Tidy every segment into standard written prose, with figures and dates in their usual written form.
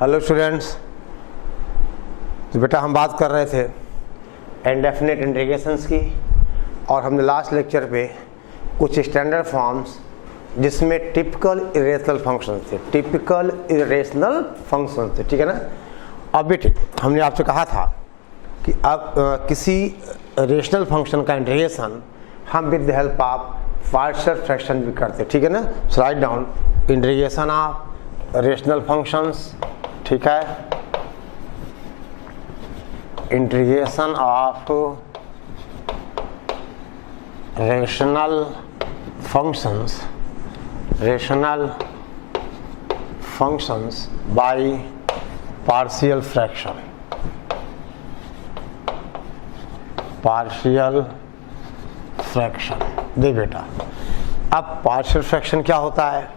Hello students, तो बेटा हम बात कर रहे थे इंडेफिनिट इंटीग्रेशंस की, और हमने लास्ट लेक्चर पे कुछ स्टैंडर्ड फॉर्म्स जिसमें टिपिकल इरेशनल फंक्शंस थे, ठीक है ना। अब बेटे हमने आपसे कहा था कि अब किसी रेशनल फंक्शन का इंटीग्रेशन हम with the help of partial fraction भी करते, ठीक है ना। So write down integration of rational functions, ठीक है, integration of rational functions by partial fraction, दे बेटा। अब पार्शियल फ्रैक्शन क्या होता है?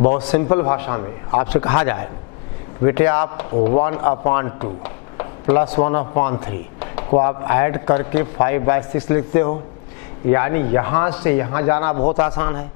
बहुत सिंपल भाषा में आपसे कहा जाए बेटे, आप 1/2 प्लस 1/3 को आप ऐड करके 5/6 लिखते हो, यानी यहाँ से यहाँ जाना बहुत आसान है।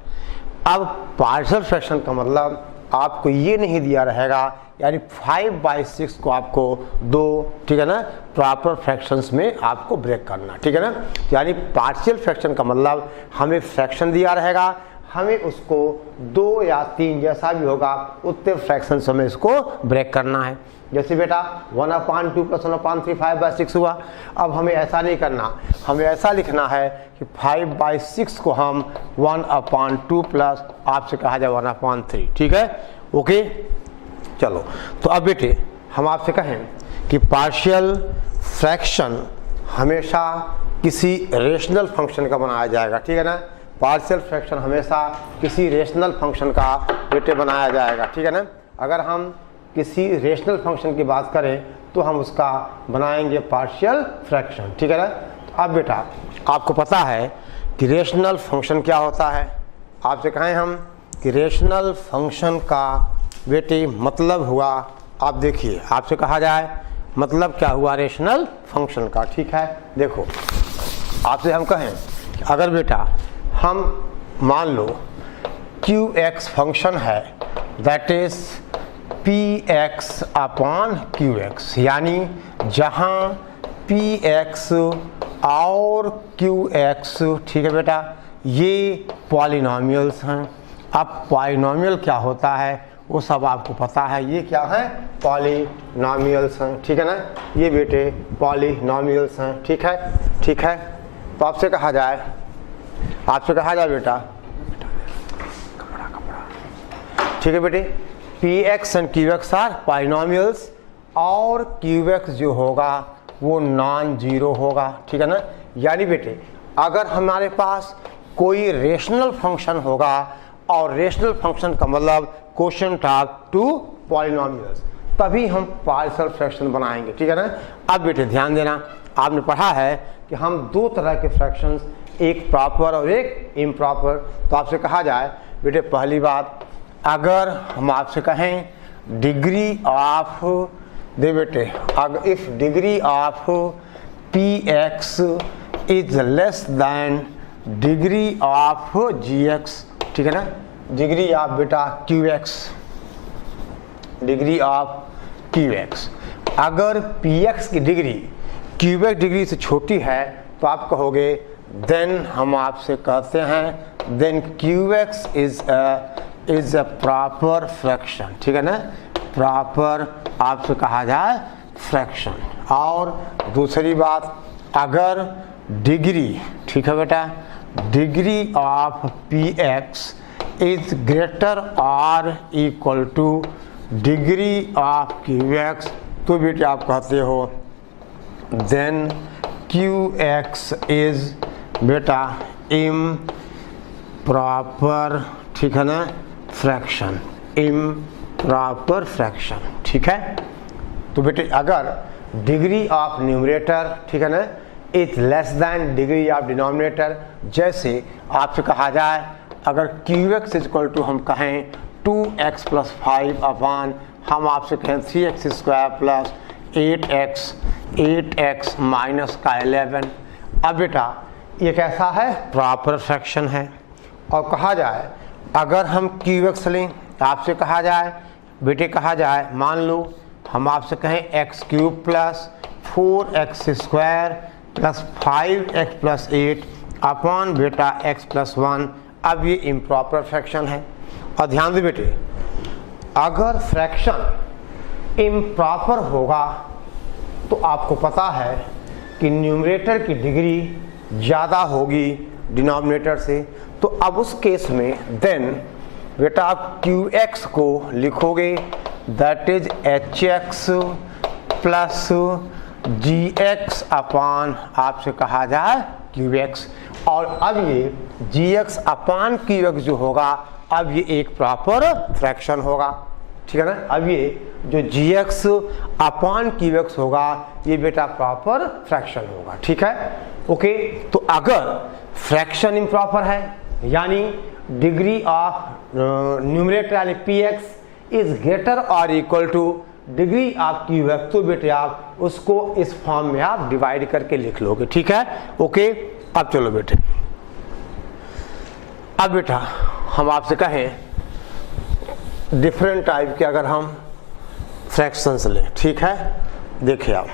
अब पार्शियल फ्रैक्शन का मतलब आपको ये नहीं दिया रहेगा, यानी 5/6 को आपको दो, ठीक है ना, प्रॉपर फ्रैक्शंस में आपको ब्रेक करना, ठीक है ना। यानी पार्शियल फ्रैक्शन का मतलब हमें फ्रैक्शन दिया रहेगा, हमें उसको 2 या 3 जैसा भी होगा उतने फ्रैक्शंस हमें इसको ब्रेक करना है। जैसे बेटा 1/2 प्लस 1/3 5/6 हुआ। अब हमें ऐसा नहीं करना, हमें ऐसा लिखना है कि 5/6 को हम 1/2 प्लस आपसे कहा जाए 1/3, ठीक है, ओके। चलो, तो अब बेटे हम आपसे कहें कि पार्शियल फ्रैक्शन हमेशा किसी रेशनल फंक्शन का बनाया जाएगा, ठीक है ना। पार्शियल फ्रैक्शन हमेशा किसी रेशनल फंक्शन का बेटे बनाया जाएगा, ठीक है ना। अगर हम किसी रेशनल फंक्शन की बात करें तो हम उसका बनाएंगे पार्शियल फ्रैक्शन, ठीक है ना। तो अब बेटा आपको पता है कि रेशनल फंक्शन क्या होता है। आपसे कहें हम कि रेशनल फंक्शन का बेटे मतलब हुआ, आप देखिए, आपसे कहा जाए मतलब क्या हुआ रेशनल फंक्शन का, ठीक है। देखो आपसे हम कहें अगर बेटा हम मान लो QX फंक्शन है, दैट इज PX/QX, यानी जहां PX और QX, ठीक है बेटा, ये पॉलिनॉमियल्स हैं। अब पॉलिनॉमियल क्या होता है वो सब आपको पता है, ये क्या है, पॉलिनॉमियल्स हैं, ठीक है ना। ये बेटे पॉलिनॉमियल्स हैं, ठीक है, ठीक है। तो आपसे कहा जाए बेटा, ठीक है बेटे, PX and QX are polynomials, और QX जो होगा वो नॉन जीरो होगा, ठीक है ना। यानी बेटे अगर हमारे पास कोई रेशनल फंक्शन होगा, और रेशनल फंक्शन का मतलब क्वोशिएंट ऑफ 2 पॉलिनॉमियल्स, तभी हम पार्शियल फ्रैक्शन बनाएंगे, ठीक है ना। अब बेटे ध्यान देना, आपने पढ़ा है कि हम 2 तरह के फ्रैक्शंस, एक प्रॉपर और एक इम्प्रॉपर। तो आपसे कहा जाए बेटे, पहली बात, अगर हम आपसे कहें डिग्री ऑफ, दे बेटे, अगर if degree of PX is less than degree of GX, ठीक है ना, डिग्री ऑफ बेटा डिग्री ऑफ QX, अगर PX की डिग्री QX डिग्री से छोटी है तो आप कहोगे, देन हम आपसे कहते हैं then QX is a proper fraction, ठीक है ना, प्रॉपर आपसे कहा जाए फ्रैक्शन। और दूसरी बात, अगर डिग्री, ठीक है बेटा, degree of PX is greater और equal to degree of QX, तो बेटे आप कहते हो देन QX इज बेटा इम्प्रॉपर, ठीक है ना, फ्रैक्शन, इम्प्रॉपर फ्रैक्शन, ठीक है। तो बेटे अगर डिग्री ऑफ न्यूमरेटर, ठीक है ना, is less than degree of denominator, जैसे आपसे कहा जाए अगर QX इज इक्वल टू हम कहें 2x + 5 अपॉन, हम आपसे कहें 3x² प्लस 8x माइनस का 11। अब बेटा ये कैसा है, प्रॉपर फ्रैक्शन है। और कहा जाए अगर हम QX लें, आपसे कहा जाए बेटे कहा जाए, मान लो हम आपसे कहें x cube plus 4x square plus 5x plus 8 upon बेटा x प्लस 1। अब ये इम्प्रॉपर फ्रैक्शन है। और ध्यान दे बेटे, अगर फ्रैक्शन इम्प्रॉपर होगा तो आपको पता है कि न्यूमरेटर की डिग्री ज़्यादा होगी डिनोमिनेटर से। तो अब उस केस में देन बेटा आप QX को लिखोगे that is HX plus GX अपान आपसे कहा जाए QX। और अब ये GX अपान QX जो होगा, अब ये एक प्रॉपर फ्रैक्शन होगा, ठीक है ना। अब ये जो GX अपान QX होगा ये बेटा प्रॉपर फ्रैक्शन होगा, ठीक है, ओके। तो अगर फ्रैक्शन इम्प्रॉपर है यानी डिग्री ऑफ न्यूमरेटर यानी PX इज ग्रेटर और equal to degree of QX, तो बेटे आप उसको इस फॉर्म में आप डिवाइड करके लिख लोगे, ठीक है, ओके। अब चलो बेटे, अब बेटा हम आपसे कहें डिफरेंट टाइप के अगर हम फ्रैक्शंस लें, ठीक है। देखिए आप,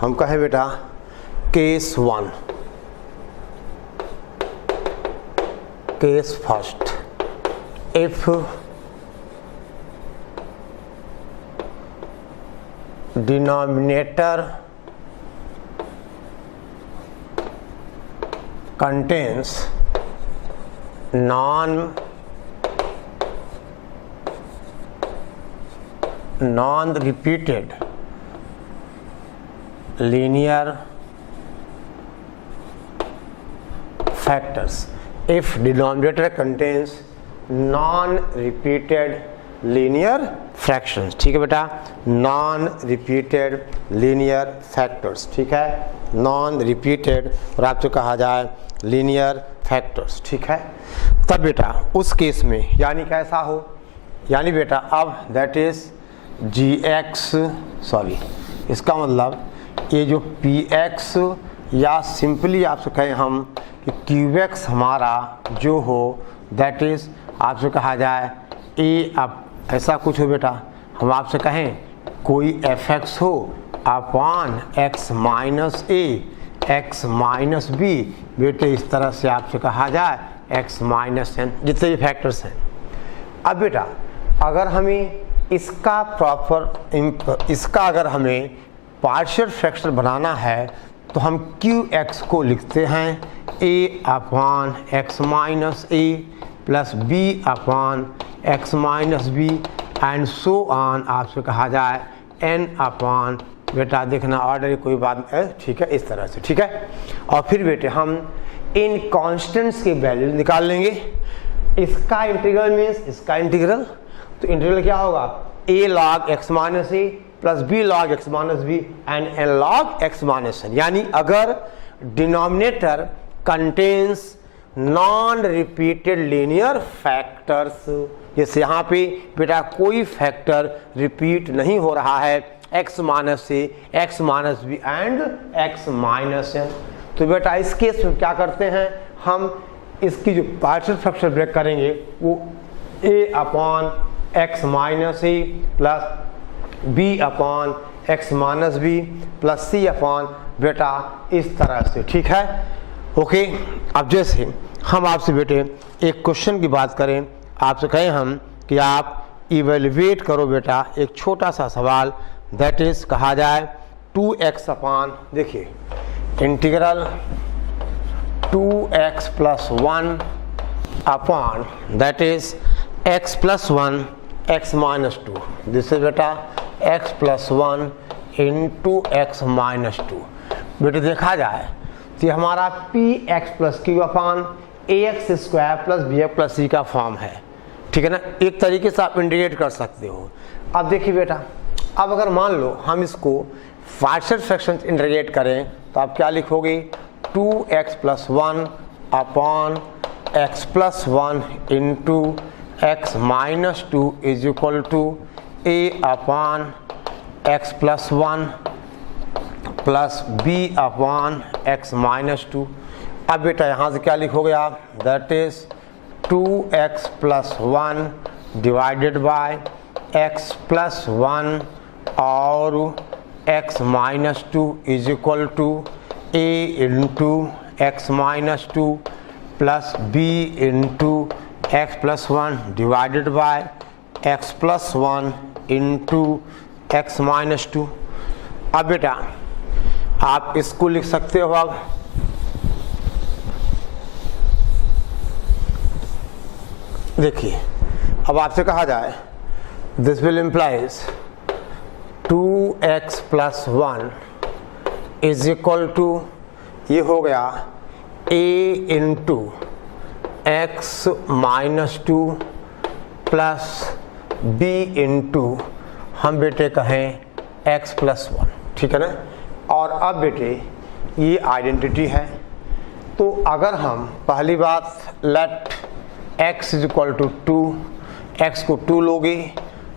हम कहें बेटा case 1, case first, if denominator contains non-repeated linear factors. If denominator contains non-repeated linear fractions, ठीक है बेटा, नॉन रिपीटेड लीनियर फैक्टर्स, ठीक है, नॉन रिपीटेड और आपसे कहा जाए लीनियर फैक्टर्स, ठीक है। तब बेटा उस केस में यानी कैसा हो, यानी बेटा अब दैट इज GX, सॉरी इसका मतलब ये जो PX या सिंपली आपसे कहें हम कि QX हमारा जो हो दैट इज आपसे कहा जाए A। अब ऐसा कुछ हो बेटा, हम आपसे कहें कोई fx हो upon x minus A x minus B, बेटे इस तरह से आपसे कहा जाए x माइनस n, जितने भी फैक्टर्स हैं। अब बेटा अगर हमें इसका अगर हमें पार्शियल फ्रैक्शन बनाना है तो हम QX को लिखते हैं A upon x minus A plus B upon x minus B and so on आपसे कहा जाए n अपॉन, बेटा देखना ऑर्डर कोई बात है, ठीक है, इस तरह से, ठीक है। और फिर बेटे हम इन कांस्टेंट्स के वैल्यू निकाल लेंगे। इसका इंटीग्रल मीन्स इसका इंटीग्रल, तो इंटीग्रल क्या होगा A log x minus A plus B log x minus B and n log x minus n। यानी अगर denominator contains non repeated linear factors, जैसे यहाँ पे बेटा कोई फैक्टर रिपीट नहीं हो रहा है, x minus A, x minus B and x minus n, तो बेटा इस केस में क्या करते हैं हम, इसकी जो पार्शियल फ्रैक्शन ब्रेक करेंगे वो A upon x minus A plus B upon x minus B plus C upon बेटा इस तरह से, ठीक है, ओके। अब जैसे हम आपसे बेटे एक क्वेश्चन की बात करें, आपसे कहें हम कि आप इवेल्युएट करो बेटा एक छोटा सा सवाल, दैट इज कहा जाए 2x अपॉन, देखिए integral 2x plus 1 upon that is x plus 1 x minus 2, this is बेटा x plus 1 into x minus 2। बेटे देखा जाए तो हमारा px plus q upon ax square plus bx plus c का फॉर्म है, ठीक है ना। एक तरीके से आप इंटीग्रेट कर सकते हो। अब देखिए बेटा, अब अगर मान लो हम इसको पार्शियल फ्रैक्शन इंटीग्रेट करें तो आप क्या लिखोगे 2x plus 1 upon x plus 1 into x minus 2 is equal to a upon x plus 1 plus b upon x minus 2। अब बेटा यहाँ से क्या लिखोगे आप, that is 2x plus 1 divided by x plus 1 और x minus 2 is equal to a into x minus 2 plus b into x plus 1 divided by x plus 1 into x minus 2। अब बेटा आप इसको लिख सकते हो। अब देखिए, अब आपसे कहा जाए this will implies 2x plus 1 is equal to, ये हो गया a into x minus 2 plus b into हम बेटे कहें x plus 1, ठीक है ना। और अब बेटे ये आइडेंटिटी है, तो अगर हम पहली बात let x is equal to 2, x को 2 लोगे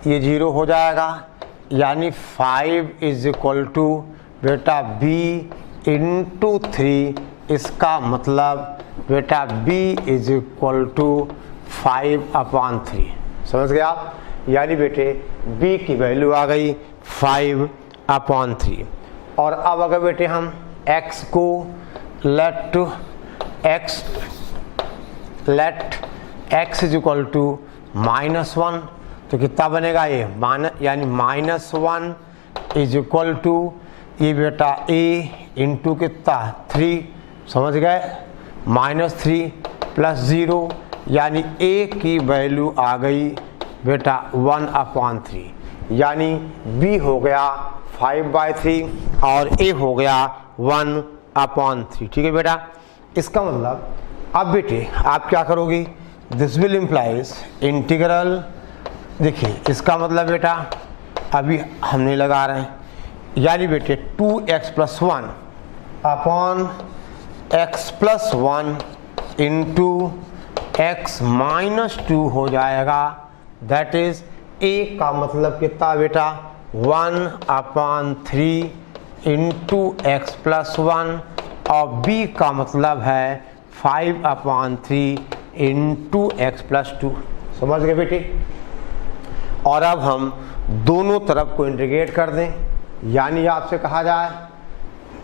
ये 0 हो जाएगा, यानी 5 इज इक्वल टू बेटा b इंटू 3, इसका मतलब बेटा b इज इक्वल टू 5/3। समझ गए आप, यानी बेटे b की वैल्यू आ गई 5/3। और अब अगर बेटे हम x को let x is equal to -1, तो कितना बनेगा ये यानी -1 इज इक्वल टू ये बेटा a इंटू कितना 3, समझ गए, -3 प्लस 0, यानी a की वैल्यू आ गई बेटा 1/3, यानी b हो गया 5/3 और a हो गया 1/3। ठीक है बेटा, इसका मतलब अब बेटे आप क्या करोगे, दिस विल इम्प्लाइज इंटीग्रल, देखिए इसका मतलब बेटा अभी हम नहीं लगा रहे हैं, यानी बेटे 2x plus 1 upon x plus 1 into x minus 2 हो जाएगा, दैट इज a का मतलब कितना बेटा 1/3 इंटू x plus 1 और b का मतलब है 5/3 इंटू x plus 2। समझ गए बेटे। और अब हम दोनों तरफ को इंटीग्रेट कर दें, यानी आपसे कहा जाए,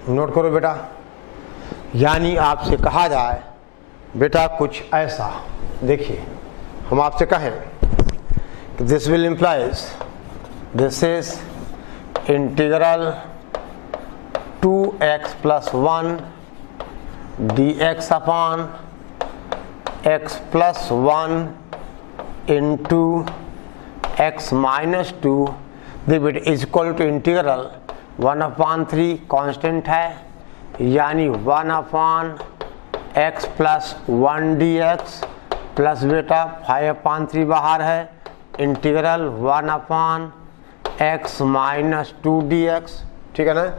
नोट करो बेटा, यानी आपसे कहा जाए बेटा कुछ ऐसा, देखिए हम आपसे कहें this will implies this is integral 2x plus 1 dx upon x plus 1 into x minus 2 is equal to integral 1/3 constant है, यानी 1/x plus 1 dx प्लस बेटा 5/3 बाहर है, इंटीग्रल 1/x minus 2 dx, ठीक है ना।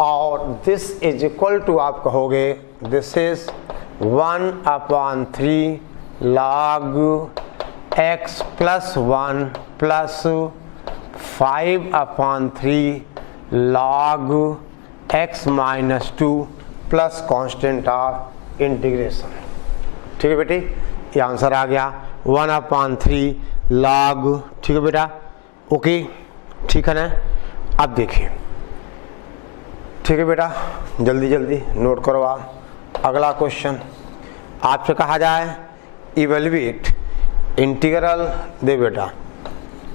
और दिस इज इक्वल टू आप कहोगे this is 1/3 log x plus 1 plus 5/3 log x minus 2 plus constant of integration. ठीक है बेटे, ये आंसर आ गया 1/3 log, ठीक है बेटा, ओके, ठीक है ना। अब देखिए, ठीक है बेटा, जल्दी जल्दी नोट करो आप। अगला क्वेश्चन आपसे कहा जाए इवेल्युएट इंटीग्रल दे बेटा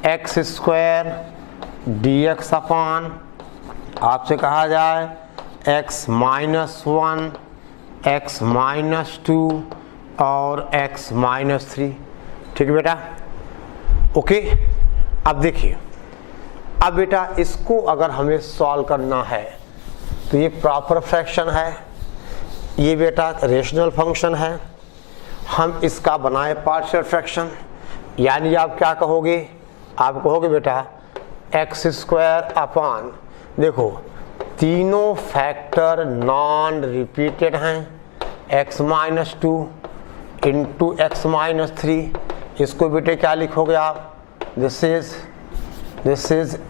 x स्क्वायर dx अपॉन, आपसे कहा जाए x -1 x -2 और x -3। ठीक है बेटा, ओके। अब देखिए, अब बेटा इसको अगर हमें सॉल्व करना है तो ये प्रॉपर फ्रैक्शन है, ये बेटा रेशनल फंक्शन है, हम इसका बनाए पार्शियल फ्रैक्शन, यानी आप क्या कहोगे, आप कहोगे बेटा एक्स स्क्वायर अपॉन, देखो तीनों फैक्टर नॉन रिपीटेड हैं, x -2 इंटू x -3, इसको बेटे क्या लिखोगे आप, this is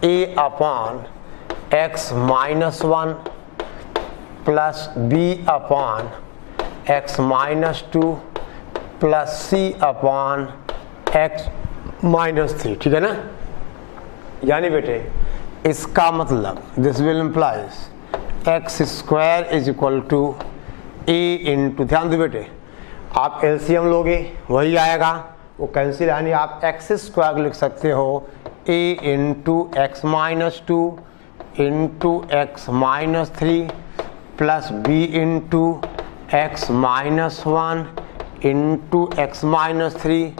a upon x -1 plus b upon x -2 plus C upon X minus 3, ठीक है ना। यानी बेटे इसका मतलब this will implies X square is equal to A into, ध्यान दो बेटे आप एलसीएम लोगे वही आएगा, वो कैंसिल, यानी आप एक्स स्क्वायर लिख सकते हो A into X minus 2 into X minus 3 plus B into X minus 1 into X minus 3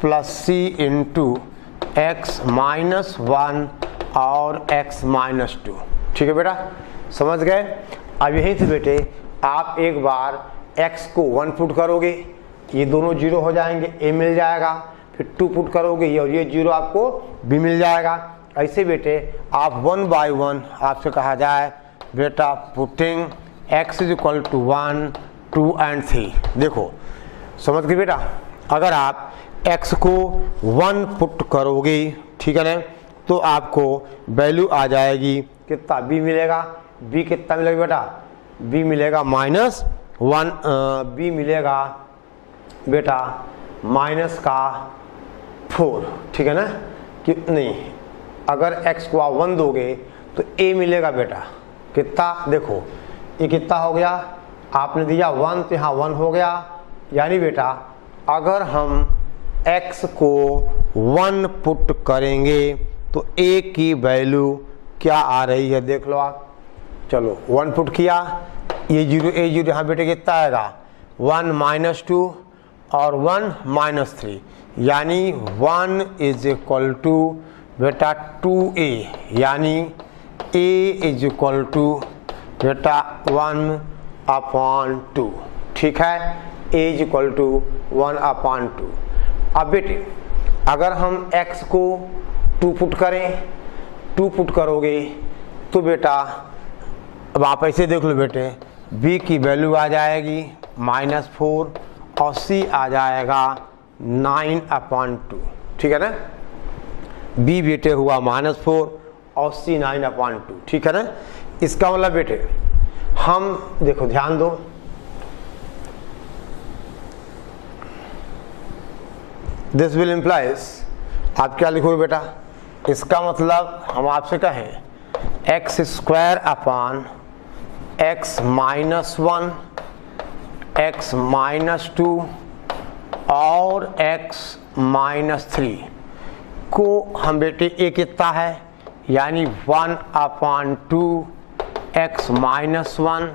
plus C into X minus 1 और एक्स माइनस 2, ठीक है बेटा, समझ गए। अब यहीं से बेटे आप एक बार x को 1 पुट करोगे, ये दोनों 0 हो जाएंगे, a मिल जाएगा, फिर 2 पुट करोगे और ये 0 आपको b मिल जाएगा। ऐसे बेटे आप 1 बाय 1 आपसे कहा जाए बेटा putting x is equal to 1, 2 and 3। देखो समझ गए बेटा, अगर आप x को 1 पुट करोगे, ठीक है ना, तो आपको वैल्यू आ जाएगी कितना, b मिलेगा, b कितना मिलेगा बेटा, b मिलेगा -1, b मिलेगा बेटा -4, ठीक है ना, कि नहीं, अगर x को आप 1 दोगे तो a मिलेगा बेटा कितना, देखो ये कितना हो गया, आपने दिया 1 तो यहाँ 1 हो गया, यानी बेटा अगर हम x को 1 पुट करेंगे तो a की वैल्यू क्या आ रही है देख लो आप। चलो 1 पुट किया, ये 0 a 0 यहाँ बेटे कितना आएगा 1 - 2 और 1 - 3, यानी 1 इज इक्वल टू बेटा 2a, यानी a इज इक्वल टू बेटा 1/2, ठीक है, a इज इक्वल टू 1/2। अब बेटे अगर हम x को 2 पुट करें, 2 पुट करोगे तो बेटा अब आप ऐसे देख लो बेटे b की वैल्यू आ जाएगी -4 और c आ जाएगा 9/2, ठीक है ना, b बेटे हुआ -4 और c 9/2, ठीक है ना। इसका मतलब बेटे हम देखो ध्यान दो, दिस विल इम्प्लाइज, आप क्या लिखोगे बेटा, इसका मतलब हम आपसे कहें x square upon X minus 1, x minus 2 और एक्स माइनस 3 को हम बेटे a कितना है, यानी 1/2 x minus 1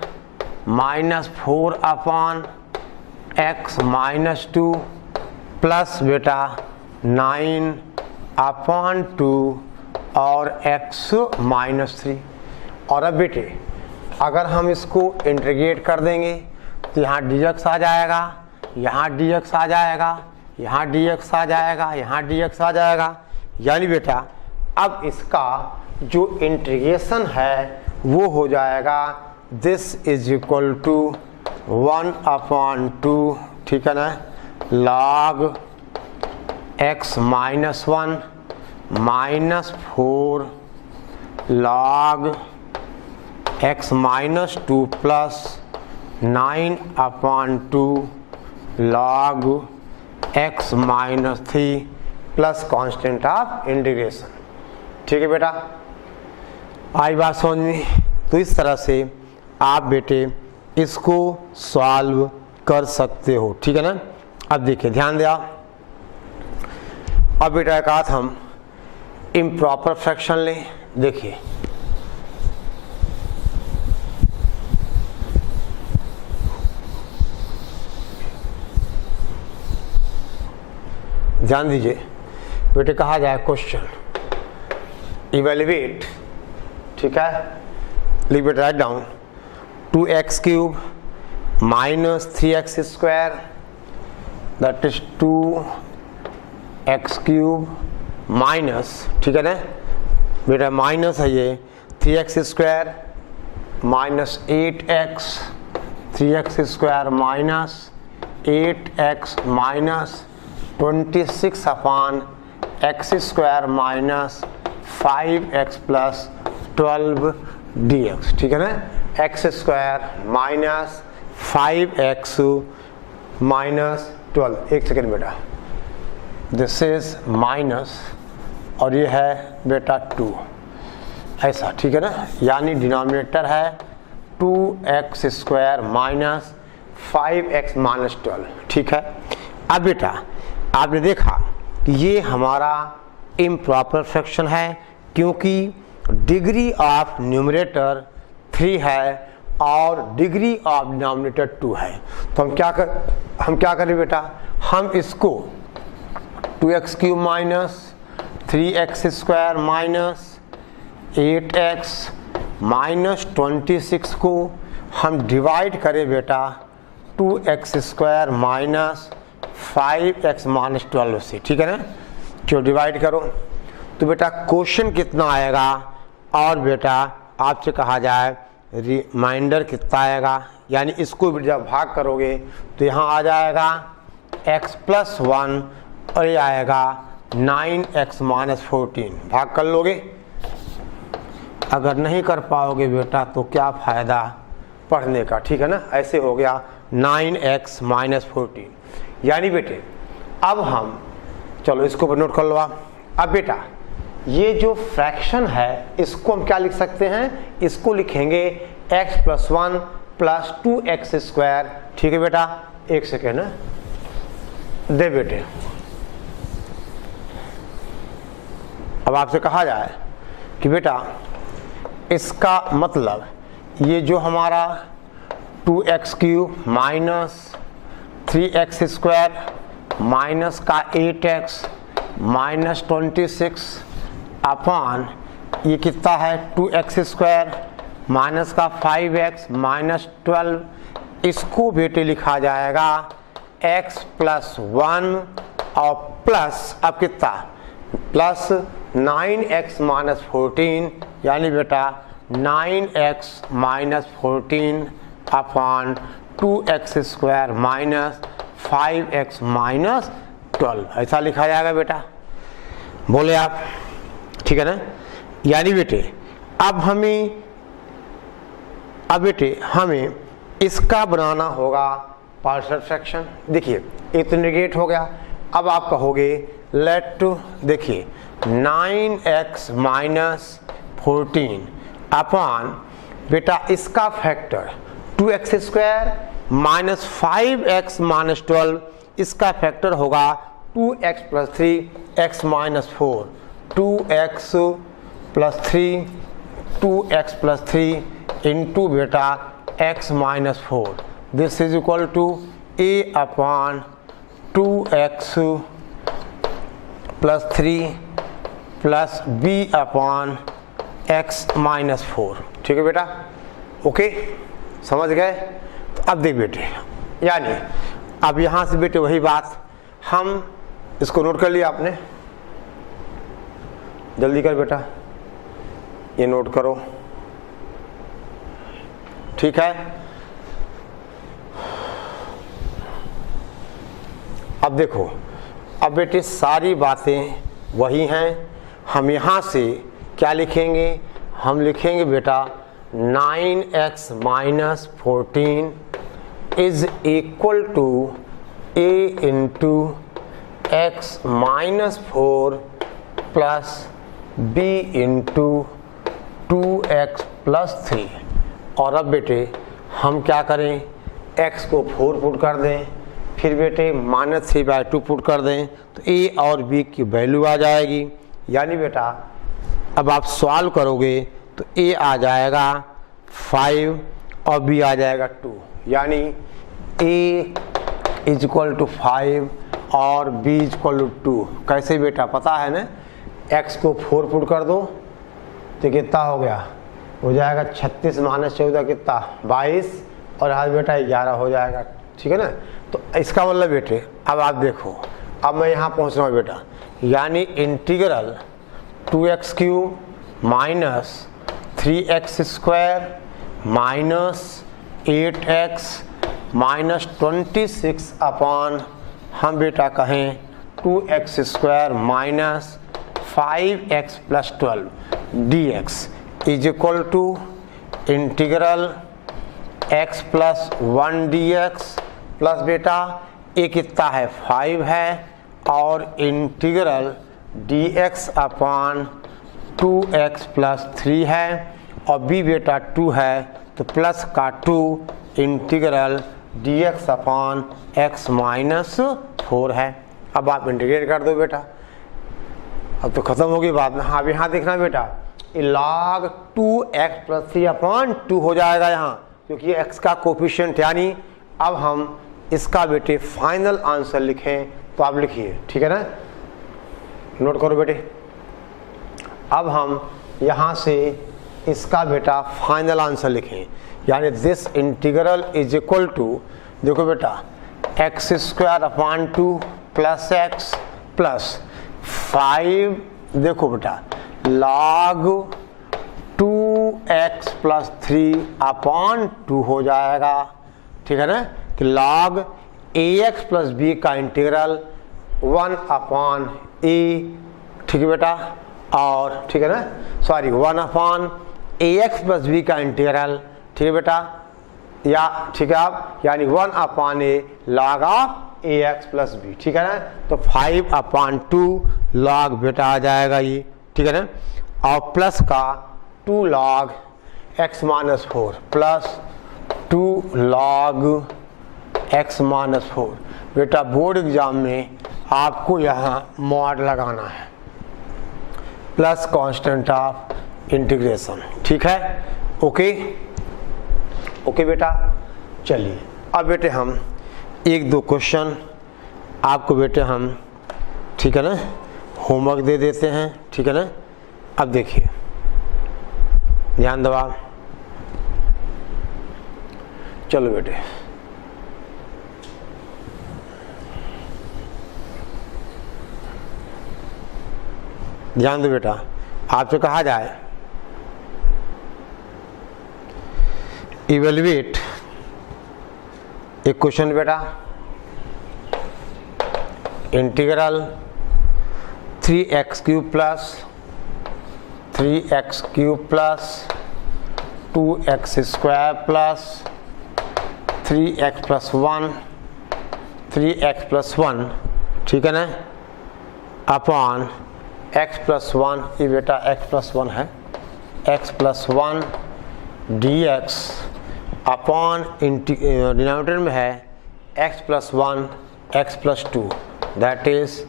-4 upon X minus 2 plus बेटा 9/2 और x माइनस 3। और अब बेटे अगर हम इसको इंटीग्रेट कर देंगे तो यहाँ dx आ जाएगा, यहाँ dx आ जाएगा, यहाँ dx आ जाएगा, यहाँ dx आ जाएगा, यानी बेटा अब इसका जो इंटीग्रेशन है वो हो जाएगा दिस इज इक्वल टू 1/2, ठीक है ना, log x minus 1 -4 log x minus 2 plus 9/2 log x minus 3 plus constant of integration, ठीक है बेटा, आई बात समझ में। तो इस तरह से आप बेटे इसको सॉल्व कर सकते हो, ठीक है ना। अब देखिए ध्यान दिया, अब बेटा एक आध हम इम्प्रॉपर फ्रैक्शन लें, देखिए ध्यान दीजिए बेटे, कहा जाए क्वेश्चन इवेल्युएट, ठीक है, लिख बेटा write down 2x³ -3x² that is 2x³ minus, ठीक है ना बेटा, माइनस है ये 3x² -8x, 3x² minus 8x minus 26/x² minus 5x plus 12 dx, ठीक है ना, x² माइनस 5x माइनस 12, एक सेकेंड बेटा, दिस इज माइनस और ये है बेटा 2, ऐसा, ठीक है ना। यानी डिनोमिनेटर है 2x square minus 5x minus 12, ठीक है। अब बेटा आपने देखा कि ये हमारा इम्प्रॉपर फ्रैक्शन है क्योंकि डिग्री ऑफ न्यूमरेटर 3 है और डिग्री ऑफ डिनोमिनेटर 2 है। तो हम क्या करें बेटा, हम इसको 2x cube minus 3x square minus 8x minus 26 को हम डिवाइड करें बेटा 2x square minus 5x minus 12 से, ठीक है ना। क्यों डिवाइड करो तो बेटा क्वेश्चन कितना आएगा और बेटा आपसे कहा जाए रिमाइंडर कितना आएगा, यानी इसको जब भाग करोगे तो यहाँ आ जाएगा x प्लस 1 और ये आएगा 9x माइनस 14। भाग कर लोगे, अगर नहीं कर पाओगे बेटा तो क्या फ़ायदा पढ़ने का, ठीक है ना। ऐसे हो गया 9x माइनस 14। यानी बेटे अब हम चलो इसको नोट कर लो आप। अब बेटा ये जो फ्रैक्शन है इसको हम क्या लिख सकते हैं, इसको लिखेंगे x plus 1 plus 2x square, ठीक है बेटा। एक सेकेंड दे बेटे, अब आपसे कहा जाए कि बेटा इसका मतलब ये जो हमारा 2x cube minus 3x square minus का 8x माइनस 26 अपॉन ये कितना है 2x स्क्वायर माइनस का 5x माइनस 12, इसको बेटे लिखा जाएगा x प्लस 1 और प्लस अब कितना प्लस 9x माइनस 14, यानी बेटा 9x minus 14 upon 2x square minus 5x minus 12, ऐसा लिखा जाएगा बेटा। बोले आप, ठीक है ना। यानी बेटे अब बेटे हमें इसका बनाना होगा पार्शियल फ्रैक्शन। देखिए ये तो नेगेट हो गया, अब आप कहोगे लेट टू, देखिए 9x माइनस 14 अपॉन बेटा इसका factor 2x square minus 5x minus 12, इसका फैक्टर होगा 2x plus 3 x minus 4, 2x plus 3 2x plus 3 into बेटा x minus 4, this is equal to a upon 2x plus 3 plus b upon x minus 4, ठीक है बेटा। Okay समझ गए। तो अब देख बेटे, यानी अब यहाँ से बेटे वही बात, हम इसको नोट कर लिया आपने, जल्दी कर बेटा, ये नोट करो, ठीक है। अब देखो, अब बेटे सारी बातें वही हैं। हम यहाँ से क्या लिखेंगे, हम लिखेंगे बेटा 9x minus 14 is equal to a into x minus 4 plus b into 2x plus 3। और अब बेटे हम क्या करें, x को 4 पुट कर दें, फिर बेटे माइनस 3/2 पुट कर दें तो a और b की वैल्यू आ जाएगी। यानी बेटा अब आप सॉल्व करोगे तो a आ जाएगा 5 और b आ जाएगा 2, यानी a इज इक्वल टू 5 और b इज इक्वल टू 2। कैसे बेटा पता है ना, x को 4 पुट कर दो तो कितना हो गया, हो जाएगा 36 माइनस 14 कितना 22 और आज बेटा 11 हो जाएगा, ठीक है ना। तो इसका मतलब बेटे अब आप देखो, अब मैं यहाँ पहुँच रहा हूँ बेटा, यानी integral 2x cube minus 3x square minus 8x minus 26 upon हम बेटा कहें 2x square minus 5x plus 12 dx is equal to integral x plus 1 dx plus बेटा ए कितना है 5 है, और इंटीग्रल dx अपान 2x प्लस 3 है, और b बेटा 2 है तो प्लस का 2 इंटीग्रल dx अपान x माइनस 4 है। अब आप इंटीग्रेट कर दो बेटा, अब तो खत्म होगी बात ना। अब यहाँ देखना बेटा, log 2x प्लस 3 अपान 2 हो जाएगा यहाँ, क्योंकि x का कोफिशिएंट, यानी अब हम इसका बेटे फाइनल आंसर लिखें तो आप लिखिए, ठीक है ना, नोट करो बेटे। अब हम यहाँ से इसका बेटा फाइनल आंसर लिखें, यानी this integral is equal to, देखो बेटा X square upon 2 plus X plus 5, देखो बेटा log 2x प्लस 3 अपान 2 हो जाएगा, ठीक है ना, कि log ax प्लस b का इंटीग्रल 1 अपान a, ठीक है बेटा, और ठीक है ना, सॉरी 1 अपान ax प्लस b का इंटीग्रल, ठीक है बेटा, या ठीक है आप, यानी 1 अपान a log of ax plus b, ठीक है ना, तो 5 अपान 2 log बेटा आ जाएगा ये, ठीक है ना, और प्लस का 2 log x minus 4 plus 2 log x minus 4। बेटा बोर्ड एग्जाम में आपको यहाँ मॉड लगाना है, प्लस कांस्टेंट ऑफ इंटीग्रेशन, ठीक है, ओके ओके बेटा। चलिए अब बेटे हम एक दो क्वेश्चन आपको बेटे हम, ठीक है ना, होमवर्क दे देते हैं, ठीक है ना। अब देखिए ध्यान दो आप, चलो बेटे ध्यान दो बेटा, आपसे कहा जाए इवेल्युएट एक क्वेश्चन बेटा, integral 3x cube plus 3x cube plus 2x square plus 3x plus 1 3x plus 1, ठीक है ना, अपॉन x प्लस 1, ये बेटा x प्लस 1 है, x plus 1 dx upon denominator में है x plus 1 x plus 2, that is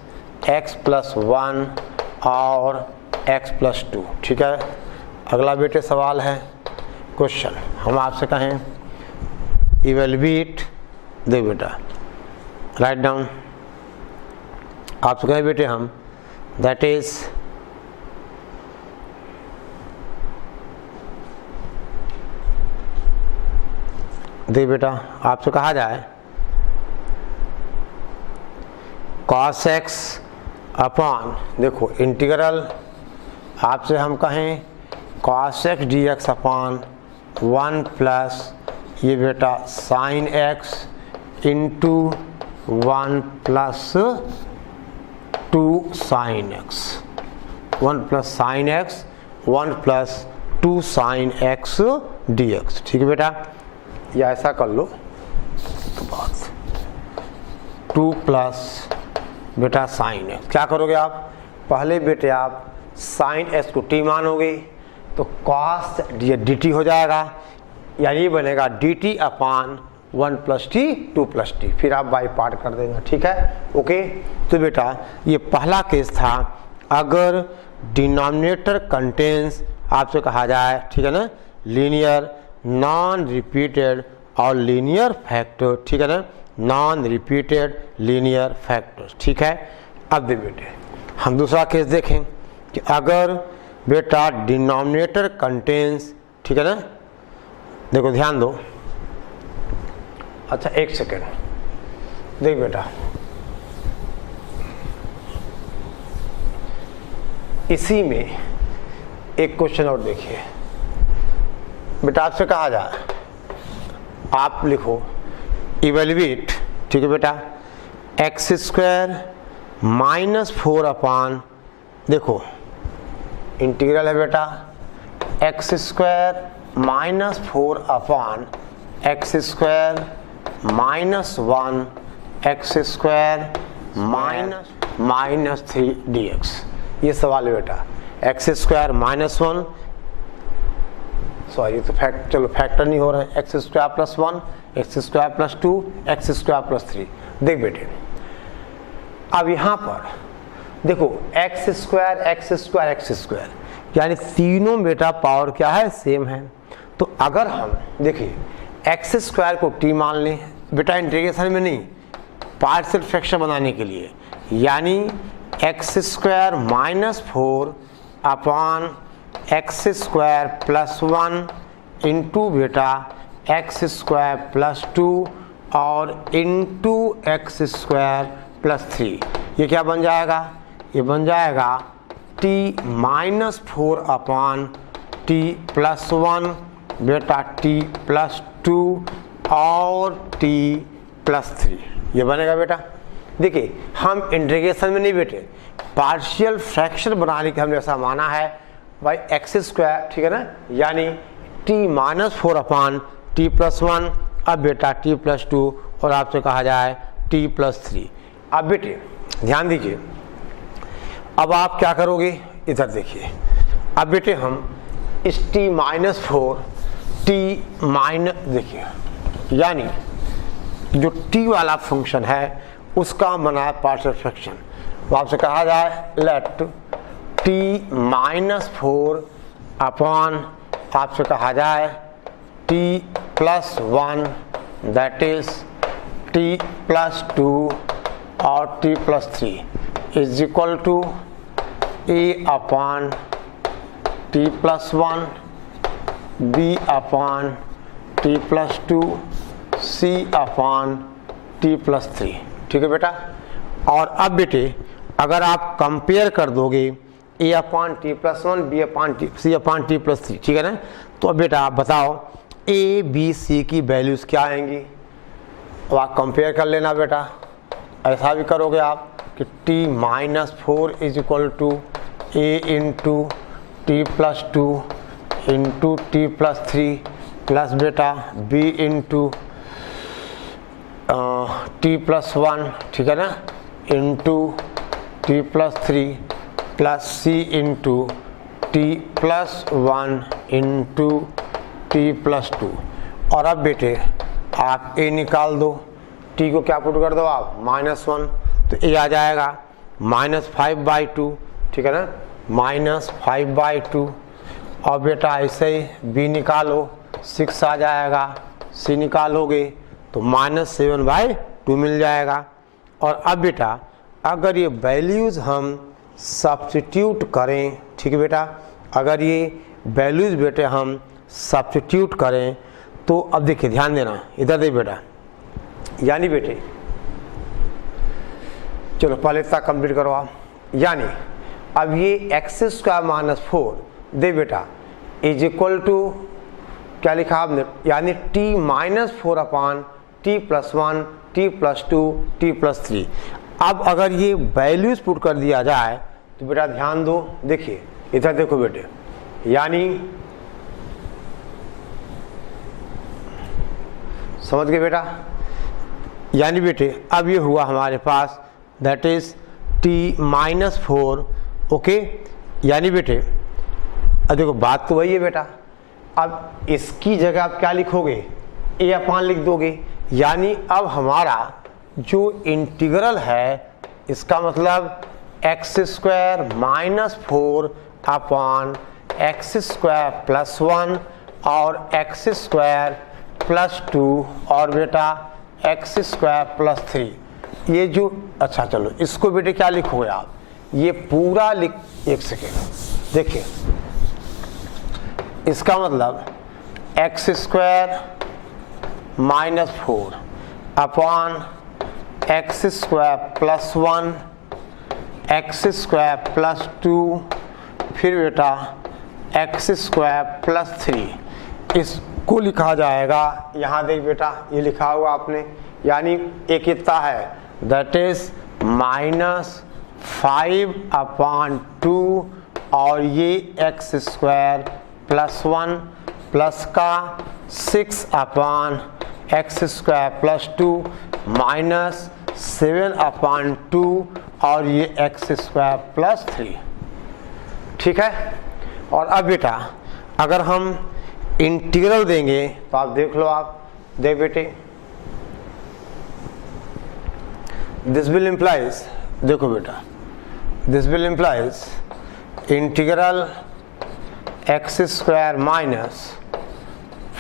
x plus 1 और x plus 2, ठीक है। अगला बेटे सवाल है, क्वेश्चन हम आपसे कहें इवेल्युएट, दे बेटा राइट डाउन, आपसे कहें बेटे हम, दैट इज दे बेटा आपसे कहा जाए cos x अपॉन, देखो इंटीग्रल आपसे हम कहें cos x dx upon 1 plus ये बेटा sin x into 1 plus 2 sin x, 1 plus sin x 1 plus 2 sin x dx, ठीक है बेटा, या ऐसा कर लो तो बात 2 प्लस बेटा साइन एक्स, क्या करोगे आप, पहले बेटे आप साइन एक्स को टी मानोगे तो कॉस डी टी हो जाएगा, यानी ये बनेगा D T upon 1 plus T 2 plus T, फिर आप बाई पार्ट कर देना, ठीक है, ओके। तो बेटा ये पहला केस था, अगर डिनोमिनेटर कंटेंस आपसे कहा जाए, ठीक है ना, लीनियर नॉन रिपीटेड और लीनियर फैक्टर, ठीक है ना, नॉन रिपीटेड लीनियर फैक्टर, ठीक है। अब दे बेटे हम दूसरा केस देखें कि अगर बेटा डिनोमिनेटर कंटेंस, ठीक है ना, देखो ध्यान दो, अच्छा एक सेकेंड, देख बेटा इसी में एक क्वेश्चन और देखिए बेटा, आपसे कहा जाए आप लिखो इवेल्युएट, ठीक है बेटा, एक्स स्क्वायर माइनस 4 अपान, देखो इंटीग्रल है बेटा X square minus 4 upon X square minus 1 X square minus 3 dx। ये सवाल है बेटा, एक्स स्क्वायर माइनस 1, सॉरी तो चलो फैक्टर नहीं हो रहा है, x square plus 1, X square plus 2, x square plus 3। देख बेटे अब यहाँ पर देखो x square x square x square, यानी तीनों बेटा पावर क्या है, सेम है। तो अगर हम देखिए एक्स स्क्वायर को टी मान लें बेटा, इंटीग्रेशन में नहीं, पार्शियल फ्रैक्शन बनाने के लिए, यानी x square minus 4 upon x square plus 1 into बेटा एक्स स्क्वायर प्लस 2 और इंटू एक्स स्क्वायर प्लस 3। ये क्या बन जाएगा, ये बन जाएगा t minus 4 upon t plus 1 बेटा t प्लस 2 और t प्लस 3। ये बनेगा बेटा। देखिए हम इंटीग्रेशन में नहीं बेटे, पार्शियल फ्रैक्शन बनाने के हमने ऐसा माना है भाई एक्स स्क्वायर, ठीक है ना, यानी t minus 4 upon t plus 1, अब बेटा t प्लस 2 और आपसे कहा जाए t प्लस 3। अब बेटे ध्यान दीजिए, अब आप क्या करोगे, इधर देखिए, अब बेटे हम इस t माइनस 4 t माइनस देखिए, यानी जो t वाला फंक्शन है उसका बना पार्शियल फ्रैक्शन, तो आपसे कहा जाए लेट t माइनस 4 अपॉन आपसे कहा जाए t plus 1 that is t plus 2 और t plus 3 is equal to a upon t plus 1 b upon t plus 2 c upon t plus 3। ठीक है बेटा। और अब बेटे अगर आप कंपेयर कर दोगे a upon T plus 1 b upon T c upon T plus 3, ठीक है ना, तो अब बेटा आप बताओ a b c की वैल्यूज क्या आएंगी। अब आप कंपेयर कर लेना बेटा, ऐसा भी करोगे आप कि t minus 4 is equal to a into T plus 2 into T plus 3 plus बेटा b इंटू टी प्लस 1, ठीक है ना, into T plus 3 plus c into T plus 1 into T plus 2। और अब बेटे आप a निकाल दो, t को क्या पुट कर दो आप -1, तो a आ जाएगा -5/2, ठीक है ना, -5/2। और बेटा ऐसे ही b निकालो, 6 आ जाएगा, c निकालोगे तो -7/2 मिल जाएगा। और अब बेटा अगर ये वैल्यूज़ हम सब्स्टिट्यूट करें, ठीक है बेटा, अगर ये वैल्यूज़ बेटे हम सब्स्टिट्यूट करें तो अब देखिए ध्यान देना, इधर दे बेटा, यानी बेटे चलो पहले इतना कंप्लीट करो आप, यानी अब ये एक्स स्क्वायर माइनस 4 दे बेटा इज इक्वल टू क्या लिखा आपने, यानी t minus 4 upon T plus 1 T plus 2 T plus 3। अब अगर ये वैल्यूज पुट कर दिया जाए तो बेटा ध्यान दो, देखिए इधर देखो बेटे, यानी समझ गए बेटा, यानी बेटे अब ये हुआ हमारे पास that is t minus 4, okay, यानी बेटे अब देखो बात तो वही है बेटा, अब इसकी जगह आप क्या लिखोगे, a अपॉन लिख दोगे, यानी अब हमारा जो इंटीग्रल है इसका मतलब x square minus 4 upon x square plus 1 और एक्स स्क्वायर प्लस 2 और बेटा एक्स स्क्वायर प्लस 3। ये जो अच्छा चलो इसको बेटे क्या लिखोगे आप, ये पूरा लिख, एक सेकेंड देखिए, इसका मतलब x square minus 4 upon x square plus 1 X square plus 2 फिर बेटा एक्स स्क्वायर प्लस 3, इसको लिखा जाएगा, यहाँ देख बेटा ये लिखा हुआ आपने, यानी एक कितना है दैट इज -5/2 और ये एक्स स्क्वायर प्लस 1 प्लस का 6 अपॉन एक्स स्क्वायर प्लस 2 7/2 और ये x² + 3, ठीक है। और अब बेटा अगर हम इंटीग्रल देंगे तो आप देख लो, आप देख बेटे, दिस विल इम्प्लाइज, देखो बेटा, this will implies integral x² -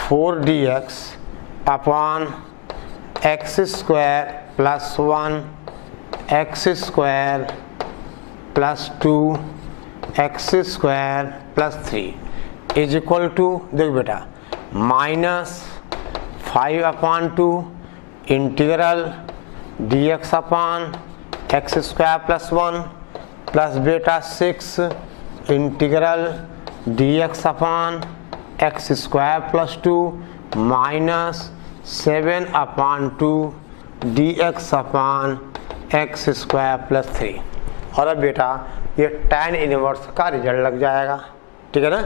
4dx upon x² + 1 x² + 2 x² + 3 is equal to, देख बेटा, -5/2 integral dx upon x² + 1 plus बेटा 6 integral dx upon x² + 2 minus 7/2 dx upon x² + 3। और अब बेटा ये tan इनवर्स का रिजल्ट लग जाएगा, ठीक है ना।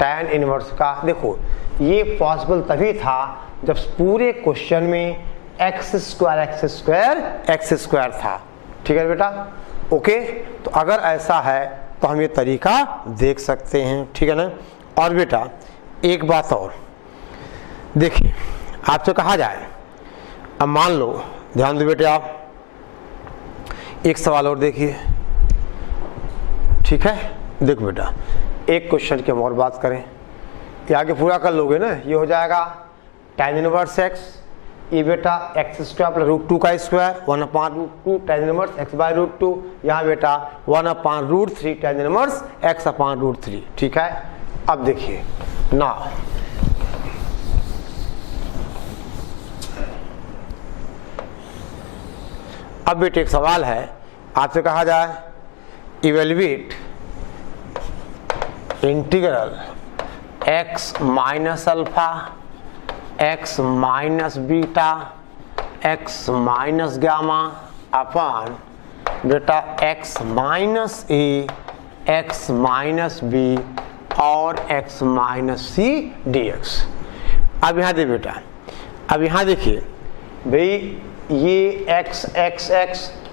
tan इनवर्स का देखो, ये पॉसिबल तभी था जब पूरे क्वेश्चन में x² था, ठीक है बेटा, ओके। तो अगर ऐसा है तो हम ये तरीका देख सकते हैं, ठीक है ना। और बेटा एक बात और देखिए, आपसे कहा जाए, अब मान लो, ध्यान दो बेटे, आप एक सवाल और देखिए, ठीक है। देखो बेटा, एक क्वेश्चन की हम और बात करें, ये आगे पूरा कर लोगे ना, ये हो जाएगा tan इनवर्स x, ये बेटा x² + √2 का स्क्वायर 1/√2 tan इनवर्स x/√2, यहाँ बेटा 1/√3 tan इनवर्स x/√3, ठीक है। अब देखिए ना, अब बेटे एक सवाल है, आपसे कहा जाए evaluate integral x - alpha x - beta x - gamma upon बेटा x - a x - b और x - c dx। अब यहाँ दे बेटा, अब यहाँ देखिए भाई, ये x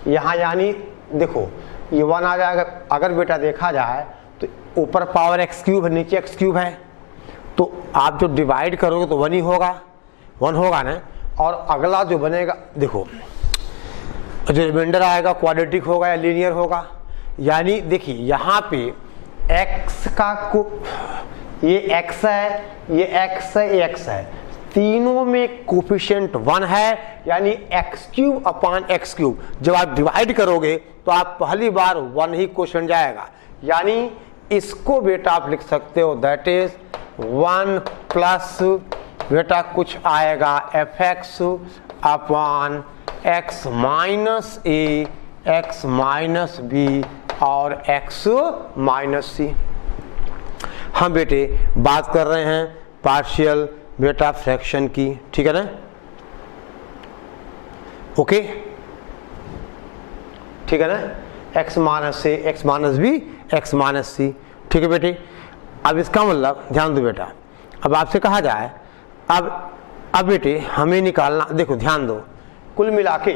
यहाँ, यानी देखो ये 1 आ जाएगा। अगर बेटा देखा जाए तो ऊपर पावर x³ है, नीचे x³ है, तो आप जो डिवाइड करोगे तो 1 ही होगा, 1 होगा ना। और अगला जो बनेगा, देखो जो रिमाइंडर आएगा क्वाड्रेटिक होगा या लीनियर होगा। यानी देखिए यहाँ पे x का ये x है, ये x है, ये x है, तीनों में कोफिशिएंट 1 है, यानी x³ अपॉन x³। जब आप डिवाइड करोगे तो आप पहली बार 1 ही क्वेश्चन जाएगा, यानी इसको बेटा आप लिख सकते हो दैट इज 1 प्लस बेटा कुछ आएगा fx upon x minus a x minus b और x माइनस c। हम बेटे बात कर रहे हैं पार्शियल बेटा फ्रैक्शन की, ठीक है ना, ओके, ठीक है ना, x minus a x minus b x minus c, ठीक है बेटे। अब इसका मतलब ध्यान दो बेटा, अब आपसे कहा जाए, अब बेटे हमें निकालना, देखो ध्यान दो, कुल मिला के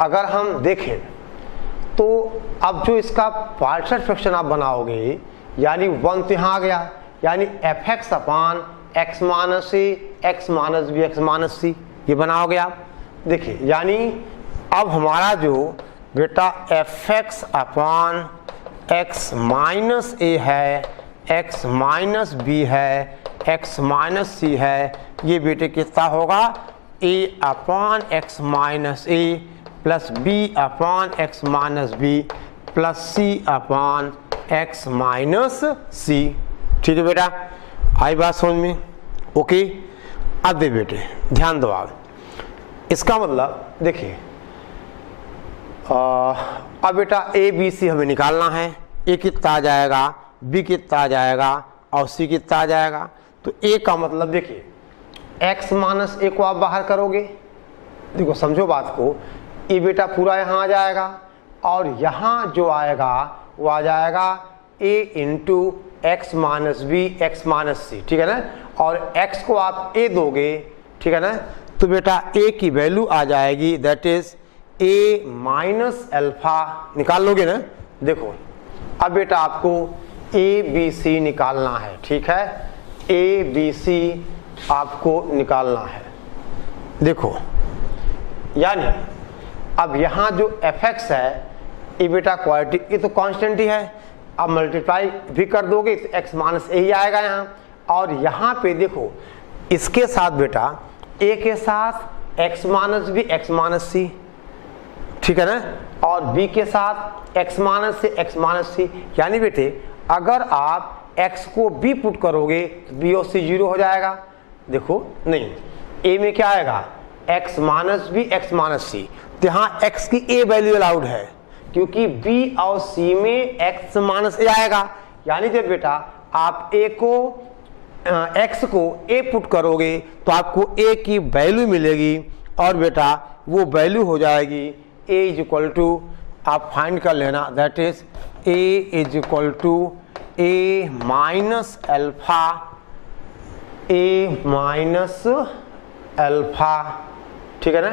अगर हम देखें तो अब जो इसका पार्शियल फ्रैक्शन आप बनाओगे, यानी 1 तो यहाँ आ गया, यानी fx upon x minus a x minus b x minus c, ये बनाओगे आप। देखिए यानी अब हमारा जो बेटा fx upon x minus a है, x माइनस b है, x माइनस c है, ये बेटे कितना होगा, a upon x minus a plus b upon x minus b plus c upon x minus c, ठीक है बेटा, आई बात समझ में, ओके। अब दे बेटे ध्यान दो आप, इसका मतलब देखिए अब बेटा a b c हमें निकालना है, a कितना आ जाएगा, b कितना आ जाएगा और c कितना आ जाएगा। तो a का मतलब देखिए x माइनस a को आप बाहर करोगे, देखो समझो बात को, ये बेटा पूरा यहाँ आ जाएगा और यहाँ जो आएगा वो आ जाएगा a into X minus B X minus C, ठीक है ना, और x को आप a दोगे, ठीक है ना, तो बेटा a की वैल्यू आ जाएगी that is a minus alpha निकाल लोगे ना। देखो अब बेटा आपको ए बी सी निकालना है, ठीक है, ए बी सी आपको निकालना है। देखो यानी अब यहाँ जो एफ एक्स है ये बेटा क्वालिटी ये तो कांस्टेंट ही है, अब मल्टीप्लाई भी कर दोगे तो एक्स माइनस ए ही आएगा यहाँ। और यहाँ पे देखो इसके साथ बेटा ए के साथ X minus B X minus C, ठीक है ना, और बी के साथ एक्स माइनस से एक्स माइनस सी। यानी बेटे अगर आप x को b पुट करोगे तो b और c जीरो हो जाएगा। देखो नहीं, a में क्या आएगा x minus B X minus C, तो यहाँ x की a वैल्यू अलाउड है क्योंकि b और c में x माइनस a आएगा। यानी जब बेटा आप a को x को a पुट करोगे तो आपको a की वैल्यू मिलेगी और बेटा वो वैल्यू हो जाएगी a इज इक्वल टू, आप फाइंड कर लेना, that is a is equal to a minus alpha, a minus alpha, ठीक है ना,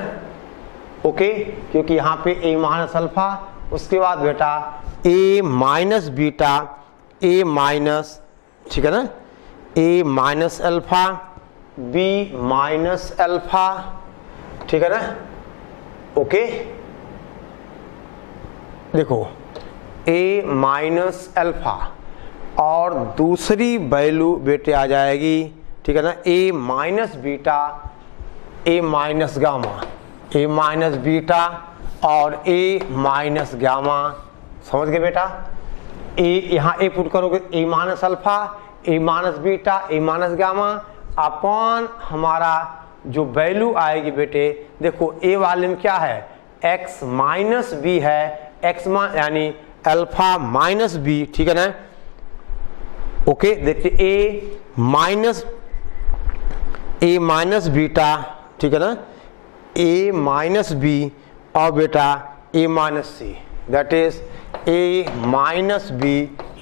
ओके, क्योंकि यहाँ पे a माइनस अल्फा, उसके बाद बेटा a minus beta, a minus, ठीक है ना, a minus alpha, b minus alpha, ठीक है ना, ओके। देखो a माइनस अल्फा और दूसरी वैल्यू बेटे आ जाएगी, ठीक है ना, a minus beta, a minus gamma, a minus beta और a माइनस गामा, समझ गए बेटा। a यहाँ a पुट करोगे a minus alpha, a minus beta, a minus gamma upon हमारा जो वैल्यू आएगी बेटे, देखो a वाले में क्या है x माइनस बी है, x यानी अल्फा माइनस बी, ठीक है ना, ओके। देखिए a माइनस बीटा, ठीक है ना, a माइनस बी और बेटा a minus C, that is a minus B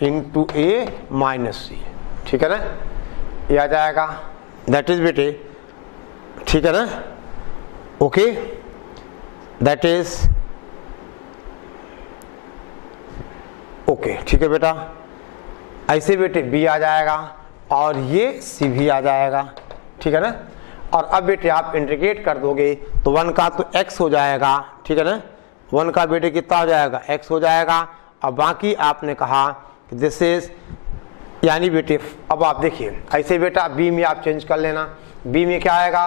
into a minus C, ठीक है ना, ये आ जाएगा, दैट इज बेटे, ठीक है ना, ओके, दैट इज ओके, ठीक है बेटा। ऐसे बेटे b आ जाएगा और ये c भी आ जाएगा, ठीक है ना। और अब बेटे आप इंटीग्रेट कर दोगे तो 1 का तो x हो जाएगा, ठीक है ना, 1 का बेटे कितना हो जाएगा x हो जाएगा। अब बाकी आपने कहा कि दिस इज, यानी बेटे अब आप देखिए ऐसे बेटा b में आप चेंज कर लेना, b में क्या आएगा,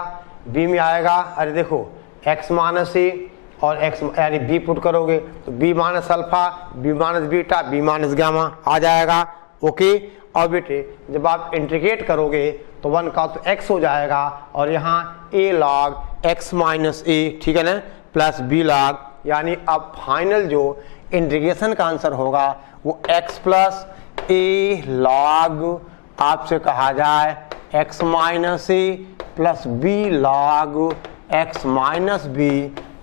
b में आएगा, अरे देखो x माइनस a और x यानी b पुट करोगे तो b minus alpha, b minus beta, b minus gamma आ जाएगा, ओके। और बेटे जब आप इंटीग्रेट करोगे तो 1 का तो x हो जाएगा और यहाँ a log x minus a, ठीक है ना, प्लस b log, यानी अब फाइनल जो इंटीग्रेशन का आंसर होगा वो x प्लस a log आपसे कहा जाए x minus a plus b log x minus b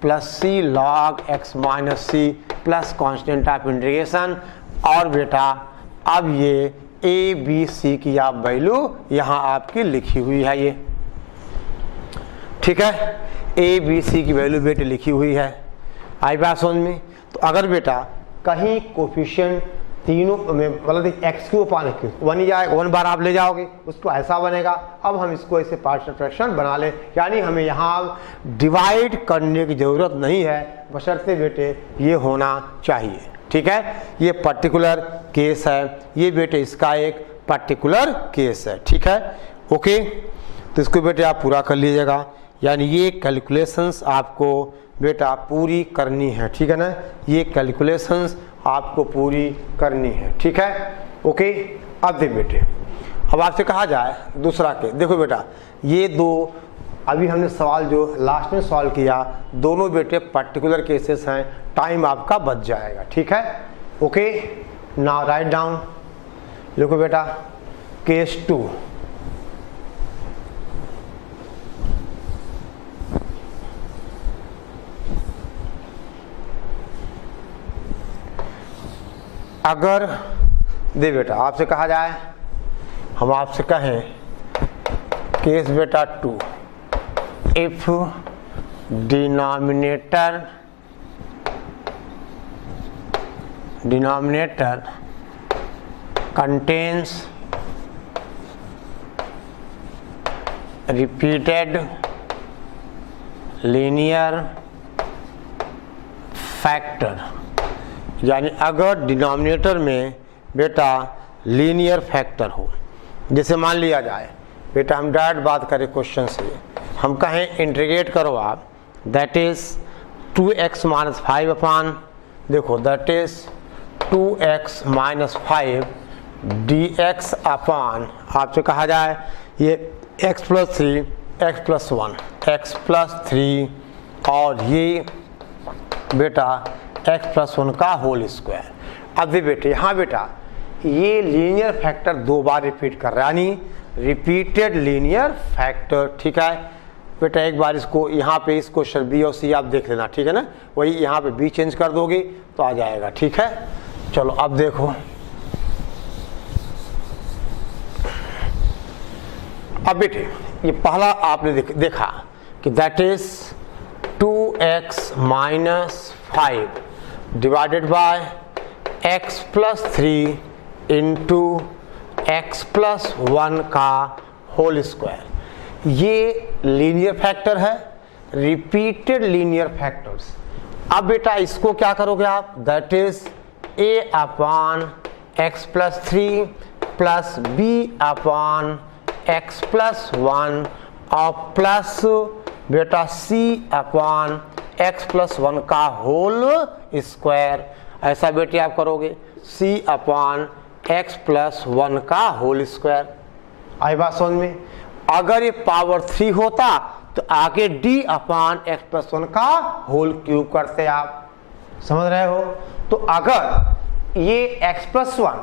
plus c log x minus c plus constant of integration. और बेटा अब ये a b c की आप वैल्यू यहाँ आपकी लिखी हुई है, ये ठीक है, a b c की वैल्यू बेटे लिखी हुई है, आई बात समझ में। तो अगर बेटा कहीं कोफिशिएंट तीनों में मतलब एक्स क्यू पाने की 1 ही जाएगा, 1 बार आप ले जाओगे उसको ऐसा बनेगा। अब हम इसको ऐसे पार्शियल फ्रैक्शन बना ले, यानी हमें यहाँ डिवाइड करने की जरूरत नहीं है, बशर्ते बेटे ये होना चाहिए, ठीक है। ये पर्टिकुलर केस है, ये बेटे इसका एक पर्टिकुलर केस है, ठीक है, ओके। तो इसको बेटे आप पूरा कर लीजिएगा, यानी ये कैलकुलेशंस आपको बेटा पूरी करनी है, ठीक है ना, ये कैलकुलेशंस आपको पूरी करनी है, ठीक है, ओके। अब देख बेटे अब आपसे कहा जाए दूसरा केस, देखो बेटा ये दो अभी हमने सवाल जो लास्ट में सॉल्व किया दोनों बेटे पर्टिकुलर केसेस हैं, टाइम आपका बच जाएगा, ठीक है, ओके। नाउ राइट डाउन, देखो बेटा केस 2, अगर दे बेटा आपसे कहा जाए, हम आपसे कहें केस बेटा 2, if denominator denominator contains repeated linear factor, यानी अगर डिनोमिनेटर में बेटा लीनियर फैक्टर हो, जैसे मान लिया जाए बेटा हम डायरेक्ट बात करें क्वेश्चन से, हम कहें इंटीग्रेट करो आप, दैट इज 2x माइनस 5 अपान, देखो that is 2x minus 5 dx अपान, आपसे कहा जाए ये x plus 3 x plus 1 x plus 3 और ये बेटा x प्लस 1 का होल स्क्वायर। अब भी बेटे हाँ बेटा ये लीनियर फैक्टर दो बार रिपीट कर रहा है, यानी रिपीटेड लीनियर फैक्टर। ठीक है बेटा, एक बार इसको यहाँ पे इस क्वेश्चन बी और सी आप देख लेना, ठीक है ना, वही यहाँ पे बी चेंज कर दोगे तो आ जाएगा। ठीक है, चलो अब देखो, अब बेटे ये पहला आपने देखा कि that is 2x minus 5 divided by x plus 3 into x plus 1 का होल स्क्वायर। ये लीनियर फैक्टर है, रिपीटेड लीनियर फैक्टर्स। अब बेटा इसको क्या करोगे आप, that is a upon x plus 3 plus b upon x plus 1 और प्लस बेटा c अपान x प्लस 1 का होल स्क्वायर। ऐसा बेटे आप करोगे c अपान x प्लस 1 का होल स्क्वायर। आई बात समझ में? अगर ये पावर 3 होता तो आगे d अपान x प्लस 1 का होल क्यूब करते आप, समझ रहे हो? तो अगर ये x प्लस 1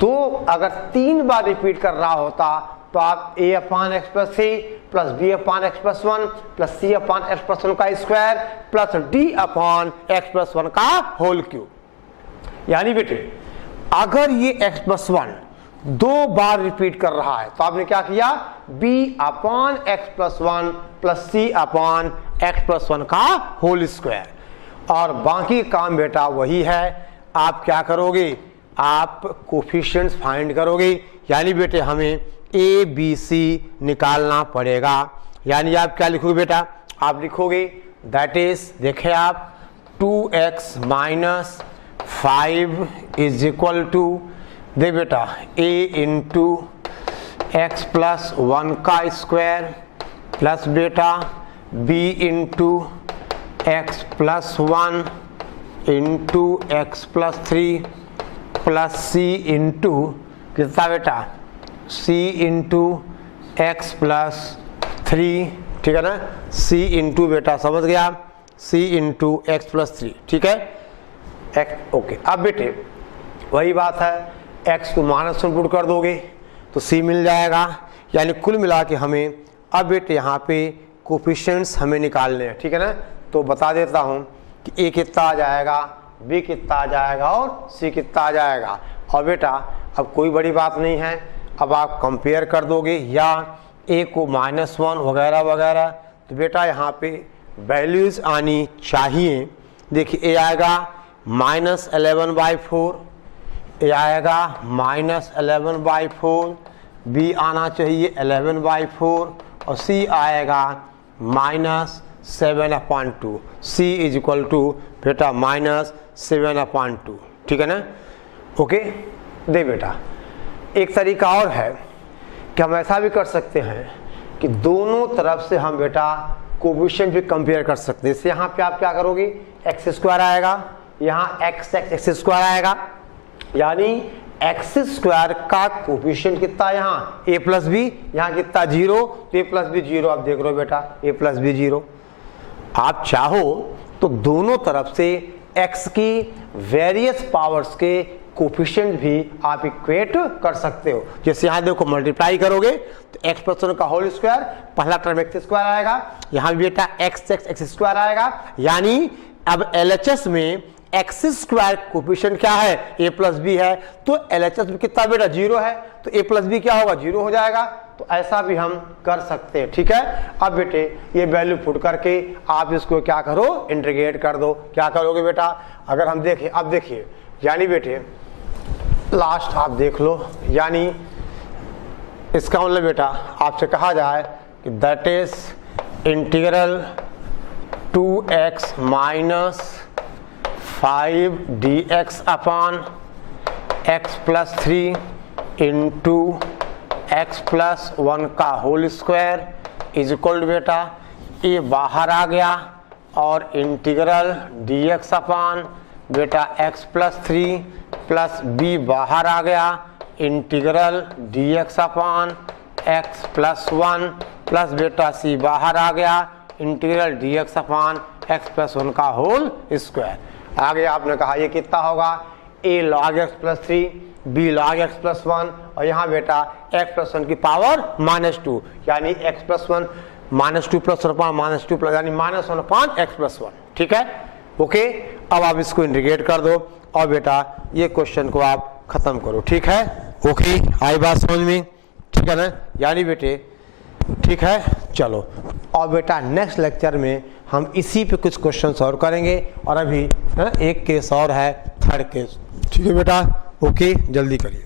दो अगर 3 बार रिपीट कर रहा होता तो आप a upon x plus 3 plus b upon x plus 1 plus c upon x plus 1 का स्क्वायर प्लस d अपान एक्स प्लस 1 का होल क्यूब। यानी बेटे अगर ये एक्स प्लस 1 दो बार रिपीट कर रहा है तो आपने क्या किया, b अपान एक्स प्लस 1 प्लस c अपान एक्स प्लस 1 का होल स्क्वायर। और बाकी काम बेटा वही है, आप क्या करोगे, आप कोफिशिएंट्स फाइंड करोगे, यानी बेटे हमें ए बी सी निकालना पड़ेगा। यानी आप क्या लिखोगे बेटा, आप लिखोगे दैट इज, देखें आप 2x minus 5 is equal to, देख बेटा a इंटू एक्स प्लस 1 का स्क्वायर प्लस बेटा b into x plus 1 into x plus 3 plus c into कितना बेटा c इंटू एक्स प्लस 3, ठीक है ना, c इंटू बेटा समझ गया, c इंटू एक्स प्लस 3, ठीक है x। ओके, अब बेटे वही बात है, x को माइनस में पुट कर दोगे तो c मिल जाएगा। यानी कुल मिला के हमें अब बेटे यहाँ पे कोफिशिएंट्स हमें निकालने हैं, ठीक है ना। तो बता देता हूँ कि a कितना आ जाएगा, b कितना आ जाएगा और c कितना आ जाएगा। और बेटा अब कोई बड़ी बात नहीं है, अब आप कंपेयर कर दोगे या a को -1 वगैरह वगैरह, तो बेटा यहाँ पे वैल्यूज आनी चाहिए। देखिए a आएगा -11/4, a आएगा -11/4, b आना चाहिए 11/4 और c आएगा -7/2, c इज इक्वल टू बेटा -7/2, ठीक है ना। ओके, दे बेटा एक तरीका और है कि हम ऐसा भी कर सकते हैं कि दोनों तरफ से हम बेटा कोफिशिएंट भी कंपेयर कर सकते हैं। जैसे यहाँ पे आप क्या करोगे, एक्स स्क्वायर आएगा, यहाँ एक्स स्क्वायर आएगा, यानी एक्स स्क्वायर का कोफिशिएंट कितना है यहाँ a प्लस बी, यहाँ कितना 0, तो a प्लस बी 0, आप देख रहे हो बेटा a प्लस बी 0। आप चाहो तो दोनों तरफ से x की वेरियस पावर्स के कोफिशिएंट भी आप इक्वेट कर सकते हो। जैसे यहाँ देखो मल्टीप्लाई करोगे तो एक्स प्लस 1 का होल स्क्वायर, पहला टर्म एक्स स्क्वायर आएगा, यहाँ भी बेटा एक्स स्क्वायर आएगा। यानी अब एलएचएस में एक्स स्क्वायर कोफिशिएंट क्या है, a प्लस बी है, तो एलएचएस में कितना बेटा 0 है, तो a प्लस बी क्या होगा 0 हो जाएगा। तो ऐसा भी हम कर सकते हैं, ठीक है। अब बेटे ये वैल्यू पुट करके आप इसको क्या करो, इंटीग्रेट कर दो। क्या करोगे बेटा, अगर हम देखें, अब देखिए यानी बेटे लास्ट आप देख लो, यानी इसका मतलब बेटा आपसे कहा जाए कि that is integral 2x minus 5 dx upon x plus 3 into x plus 1 का whole square is equal to बेटा ये बाहर आ गया और इंटीग्रल dx अपॉन बेटा x प्लस 3 प्लस b बाहर आ गया इंटीग्रल dx upon x plus 1 plus बेटा c बाहर आ गया इंटीग्रल dx अपॉन x प्लस 1 का होल स्क्वायर। आगे आपने कहा ये कितना होगा a log x plus 3 b log x plus 1 और यहाँ बेटा x प्लस 1 की पावर -2 यानी x प्लस 1 -2 प्लस 1 -2 प्लस यानी -1 अपॉन x प्लस 1। ठीक है, ओके। अब आप इसको इंटीग्रेट कर दो और बेटा ये क्वेश्चन को आप खत्म करो। ठीक है, ओके, आई बात समझ में? ठीक है ना, यानी बेटे ठीक है। चलो और बेटा नेक्स्ट लेक्चर में हम इसी पे कुछ क्वेश्चन सॉल्व करेंगे और अभी एक केस और है, थर्ड केस। ठीक है बेटा, ओके, जल्दी करिए।